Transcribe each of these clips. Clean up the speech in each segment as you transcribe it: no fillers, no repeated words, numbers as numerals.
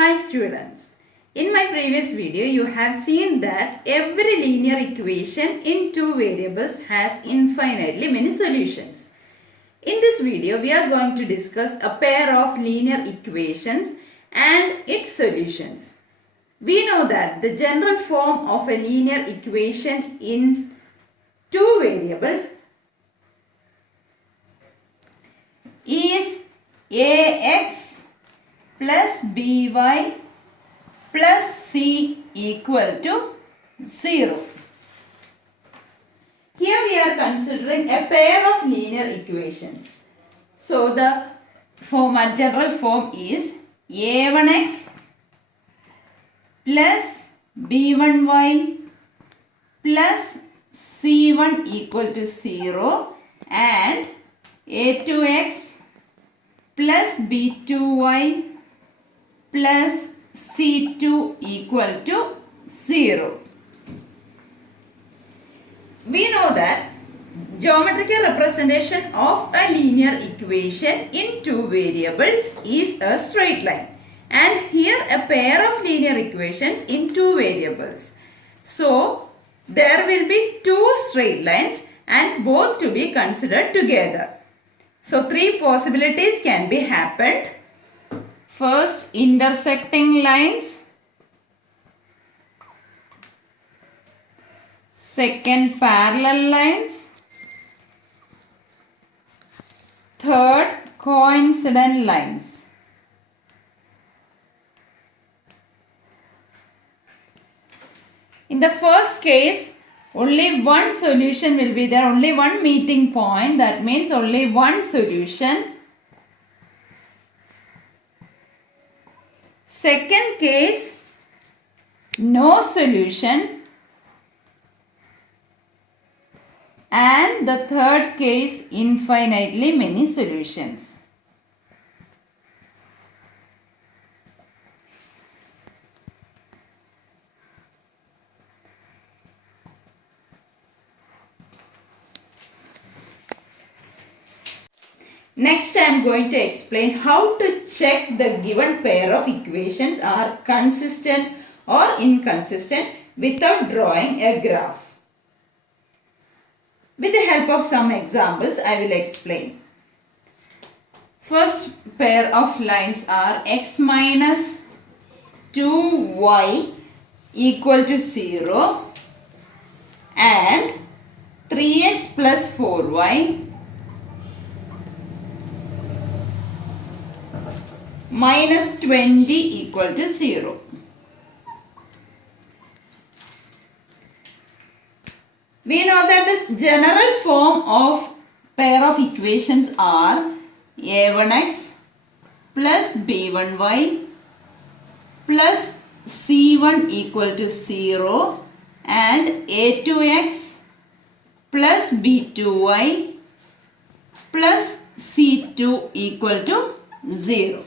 Hi students, in my previous video you have seen that every linear equation in two variables has infinitely many solutions. In this video we are going to discuss a pair of linear equations and its solutions. We know that the general form of a linear equation in two variables is ax plus by plus c equal to 0. Here we are considering a pair of linear equations. So the general form is a1x plus b1y plus c1 equal to 0 and a2x plus b2y plus c2 equal to 0. We know that geometrical representation of a linear equation in two variables is a straight line, and here a pair of linear equations in two variables. So there will be two straight lines and both to be considered together. So three possibilities can be happened. First, intersecting lines. Second, parallel lines. Third, coincident lines. In the first case, only one solution will be there, only one meeting point. That means only one solution. Second case, no solution. And the third case, infinitely many solutions. Next, I am going to explain how to check the given pair of equations are consistent or inconsistent without drawing a graph. With the help of some examples, I will explain. First pair of lines are x minus 2y equal to 0 and 3x plus 4y minus 20 equal to 0. We know that the general form of pair of equations are a1x plus b1y plus c1 equal to 0 and a2x plus b2y plus c2 equal to 0.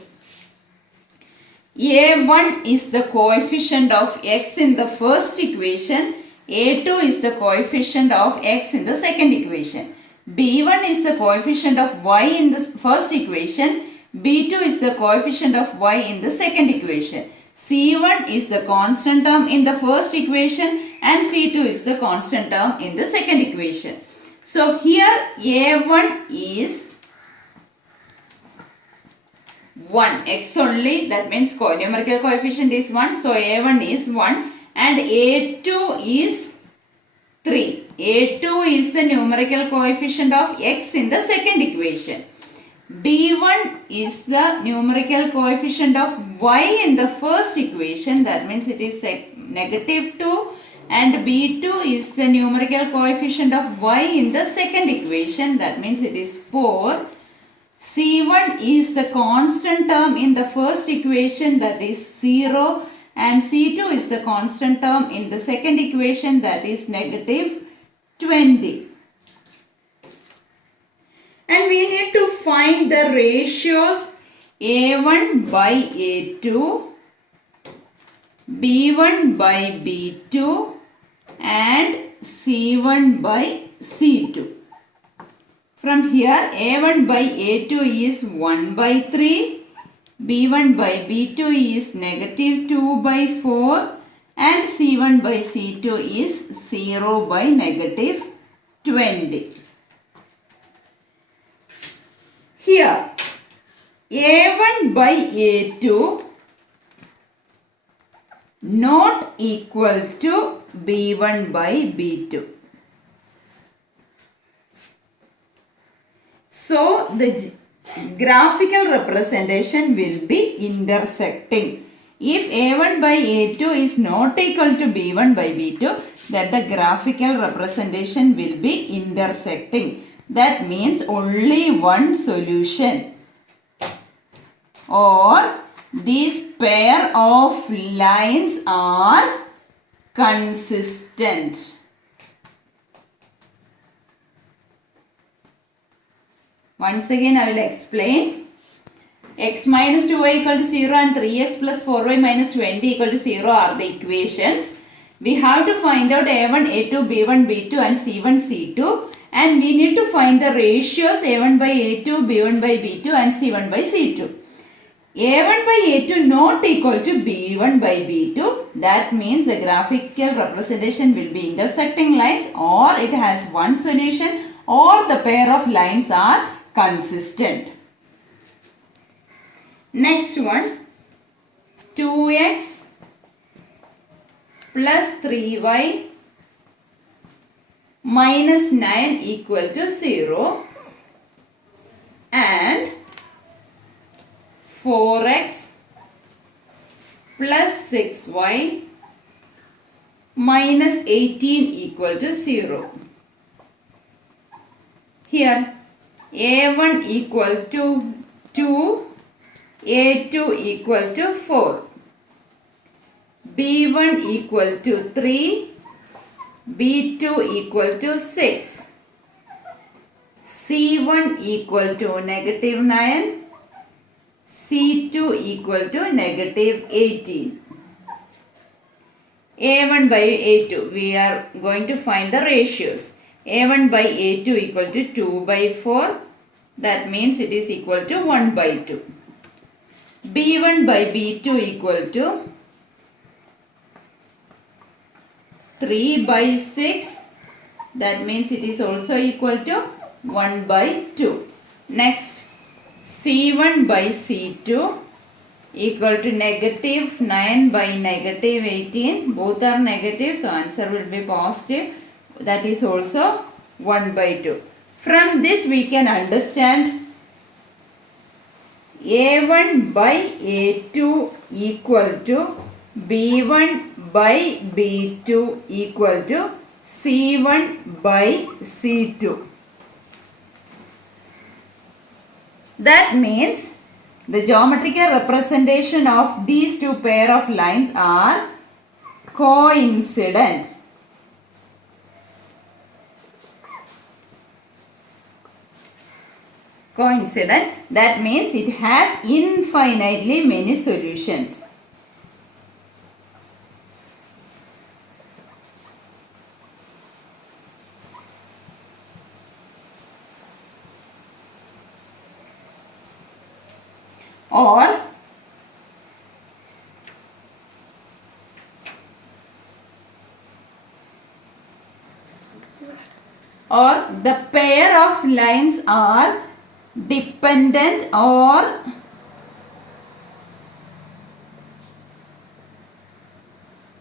A1 is the coefficient of x in the first equation. A2 is the coefficient of x in the second equation. B1 is the coefficient of y in the first equation. B2 is the coefficient of y in the second equation. C1 is the constant term in the first equation and C2 is the constant term in the second equation. So here A1 is 1, x only, that means numerical coefficient is 1, so A1 is 1 and A2 is 3. A2 is the numerical coefficient of x in the second equation. B1 is the numerical coefficient of y in the first equation, that means it is negative 2, and B2 is the numerical coefficient of y in the second equation, that means it is 4. C1 is the constant term in the first equation, that is 0, and C2 is the constant term in the second equation, that is negative 20. And we need to find the ratios A1 by A2, B1 by B2 and C1 by C2. From here A1 by A2 is 1 by 3, B1 by B2 is negative 2 by 4 and C1 by C2 is 0 by negative 20. Here A1 by A2 not equal to B1 by B2. So the graphical representation will be intersecting. If A1 by A2 is not equal to B1 by B2, then the graphical representation will be intersecting. That means only one solution, or these pair of lines are consistent. Once again I will explain. X minus 2y equal to 0 and 3x plus 4y minus 20 equal to 0 are the equations. We have to find out A1, A2, B1, B2 and C1, C2, and we need to find the ratios A1 by A2, B1 by B2 and C1 by C2. A1 by A2 not equal to B1 by B2. That means the graphical representation will be intersecting lines, or it has one solution, or the pair of lines are consistent. Next one, 2x plus 3y minus 9 equal to 0 and 4x plus 6y minus 18 equal to 0. Here A1 equal to 2, A2 equal to 4, B1 equal to 3, B2 equal to 6, C1 equal to negative 9, C2 equal to negative 18. A1 by A2, we are going to find the ratios. A1 by A2 equal to 2 by 4, that means it is equal to 1 by 2. B1 by B2 equal to 3 by 6, that means it is also equal to 1 by 2. Next, C1 by C2 equal to negative 9 by negative 18, both are negative, so answer will be positive, that is also 1 by 2. From this we can understand A1 by A2 equal to B1 by B2 equal to C1 by C2. That means the geometrical representation of these two pair of lines are coincident. Coincident, that means it has infinitely many solutions. Or the pair of lines are dependent or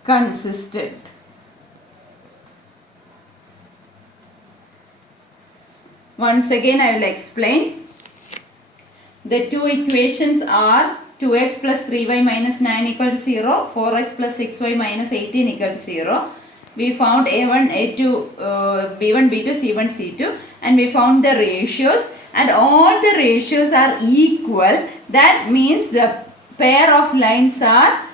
consistent. Once again I will explain. The two equations are 2x plus 3y minus 9 equal to 0, 4x plus 6y minus 18 equal to 0. We found A1, A2, B1, B2, C1, C2, and we found the ratios, and all the ratios are equal. That means the pair of lines are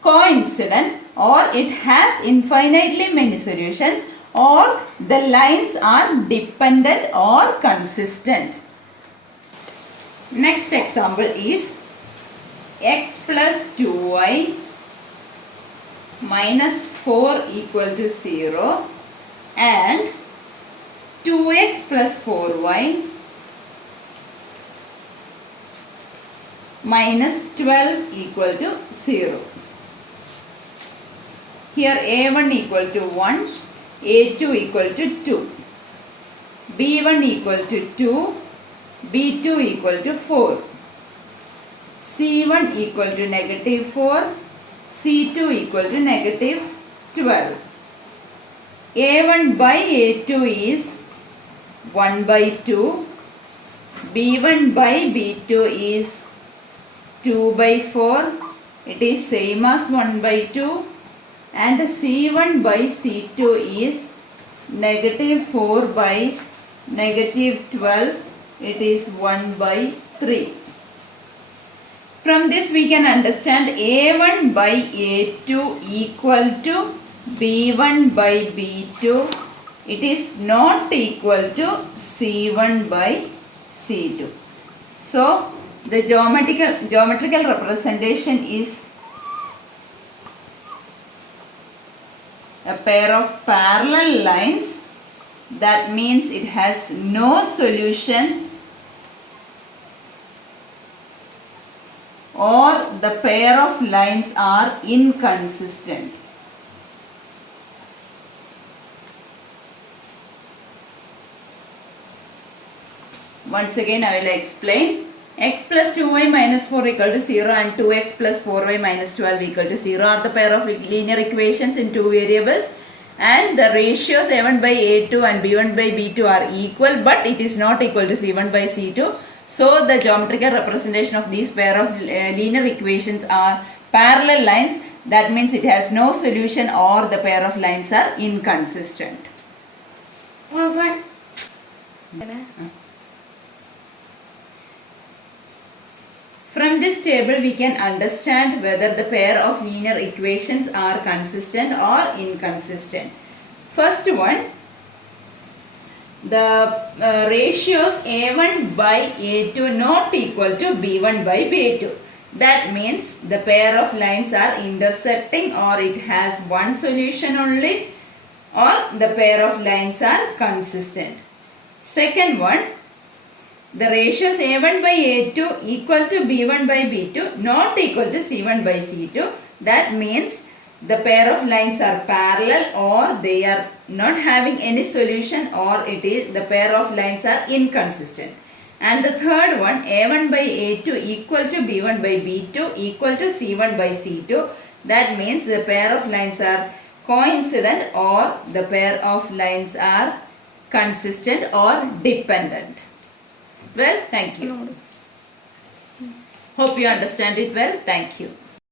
coincident, or it has infinitely many solutions, or the lines are dependent or consistent. Next example is x plus 2y minus 4 equal to 0 and 2x plus 4y minus 12 equal to 0. Here A1 equal to 1, A2 equal to 2, B1 equal to 2, B2 equal to 4, C1 equal to negative 4, C2 equal to negative 12. A1 by A2 is 1 by 2, B1 by B2 is 2 by 4, it is same as 1 by 2, and C1 by C2 is negative 4 by negative 12, it is 1 by 3. From this we can understand A1 by A2 equal to B1 by B2. It is not equal to C1 by C2. So the geometrical representation is a pair of parallel lines. That means it has no solution, or the pair of lines are inconsistent. Once again I will explain. X plus 2y minus 4 equal to 0 and 2x plus 4y minus 12 equal to 0 are the pair of linear equations in two variables, and the ratios a1 by a2 and b1 by b2 are equal, but it is not equal to c1 by c2. So the geometrical representation of these pair of linear equations are parallel lines. That means it has no solution, or the pair of lines are inconsistent. From this table we can understand whether the pair of linear equations are consistent or inconsistent. First one, the ratios a1 by a2 not equal to b1 by b2. That means the pair of lines are intersecting, or it has one solution only, or the pair of lines are consistent. Second one, the ratios a1 by a2 equal to b1 by b2 not equal to c1 by c2. That means the pair of lines are parallel, or they are not having any solution, or it is the pair of lines are inconsistent. And the third one, a1 by a2 equal to b1 by b2 equal to c1 by c2. That means the pair of lines are coincident, or the pair of lines are consistent or dependent. Well, thank you. Hope you understand it well. Thank you.